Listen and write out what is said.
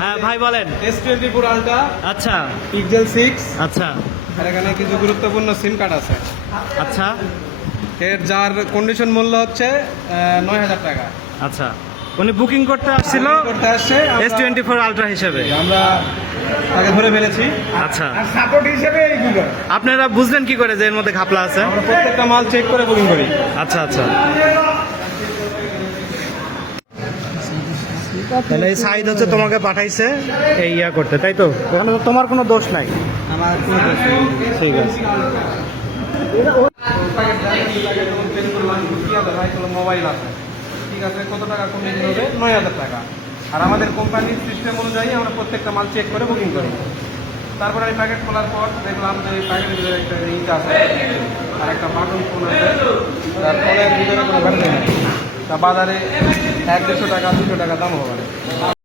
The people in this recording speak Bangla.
হ্যাঁ ভাই বলেন। S24 আলট্রা, আচ্ছা পিক্সেল 6, আচ্ছা আর এখানে কিছু গুরুত্বপূর্ণ সিম কার্ড আছে। আচ্ছা যার কন্ডিশন মূল্য হচ্ছে 9,000 টাকা। আচ্ছা, উনি বুকিং করতে আসছিল করতে আসছে, S24 আলট্রা হিসেবে। আমরা তাকে ধরে ফেলেছি। আচ্ছা, সাপোর্ট হিসেবে এইগুলো আপনারা বুঝলেন কি করে যে এর মধ্যে ঘাপলা আছে? আমরা প্রত্যেকটা মাল চেক করে বুকিং করি। আচ্ছা আচ্ছা, তাহলে এই সাইড হচ্ছে তোমাকে পাঠাইছে এই ইয়া করতে, তাই তো? ওখানে তো তোমার কোনো দোষ নাই। আমার কোনো দোষ নেই। ঠিক আছে। মোবাইল আছে, ঠিক আছে, কত টাকা কমিয়ে হবে? 9,000 টাকা। আর আমাদের কোম্পানির সিস্টেম অনুযায়ী আমরা প্রত্যেকটা মাল চেক করে বুকিং করি। তারপরে আমি প্যাকেট খোলার পর দেখলাম যে প্যাকেটের ভিতরে একটা ইট আছে আর একটা বাটন ফোন আছে, তার ফোনের ভিতরে কোনো ব্যাটারি নেই। তা বাজারে 100-150 টাকা 200 টাকা দাম হবে।